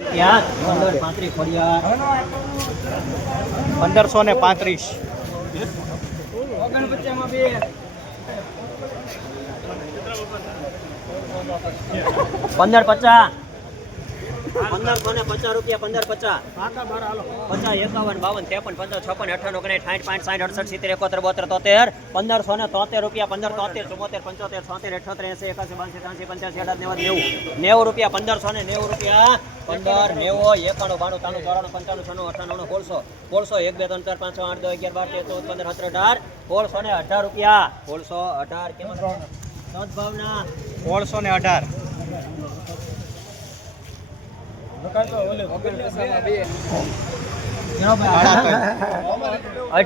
1535 1550 1550 રૂપિયા 1550 50 51 52 53 54 56 58 59 60 65 67 68 71 72 રૂપિયા 1573 74 75 78 77 81 82 83 90 રૂપિયા 1590 રૂપિયા 15 90 91 92 93 94 95 96 98 16 1 2 3 4 5 6 8 10 11 12 13 14 15 17 18 1618 રૂપિયા 1618 કેમ સદભાવના 1618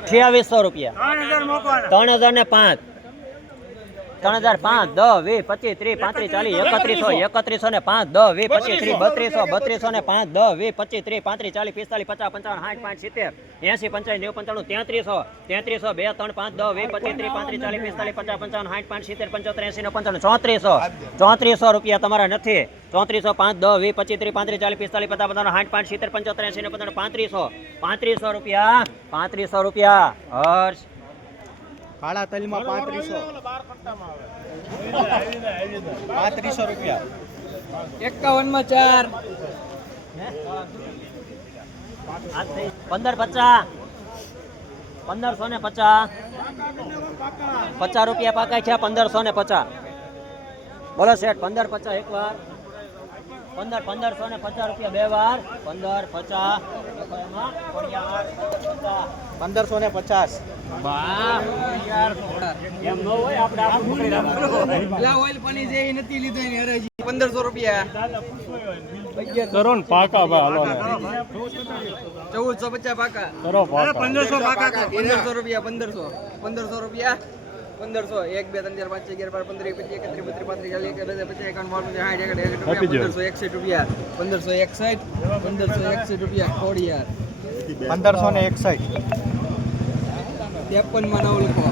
2800 રૂપિયા 3005 3005 10 20 25 30 35 40 3100 ને 5 10 20 25 30 3200 ને 5 10 20 25 30 35 40 45 50 55 60 70 80 85 90 95 3300 2 3 5 10 20 25 30 35 40 50 55 60 55 60 85 85 3400 રૂપિયા તમારા નથી 3400 5 10 20 25 30 35 40 50 55 60 55 60 55 3500 રૂપિયા હર્ષ કાળા તલમાં 3500 રૂપિયા 51 માં 4 1550 1550 50 રૂપિયા પાકા છે 1550 બોલો શેઠ 1550 એક વાર 1550 રૂપિયા બે વાર 1550 એમ નો હોય આપણે આપણું પકડી રાખો ઓઇલ પાણી જે નથી લીધો એની હરાજી 1500 રૂપિયા કરો ને પાકા ભાઈ હાલો ને 1450 પાકા કરો પાકા 1500 પાકા 1500 રૂપિયા 1500 રૂપિયા 1500 1 2 3 4 5 6 11 12 13 14 15 રૂપિયા 1561 રૂપિયા ખોડિયાર 1561 53 માં 9 લખો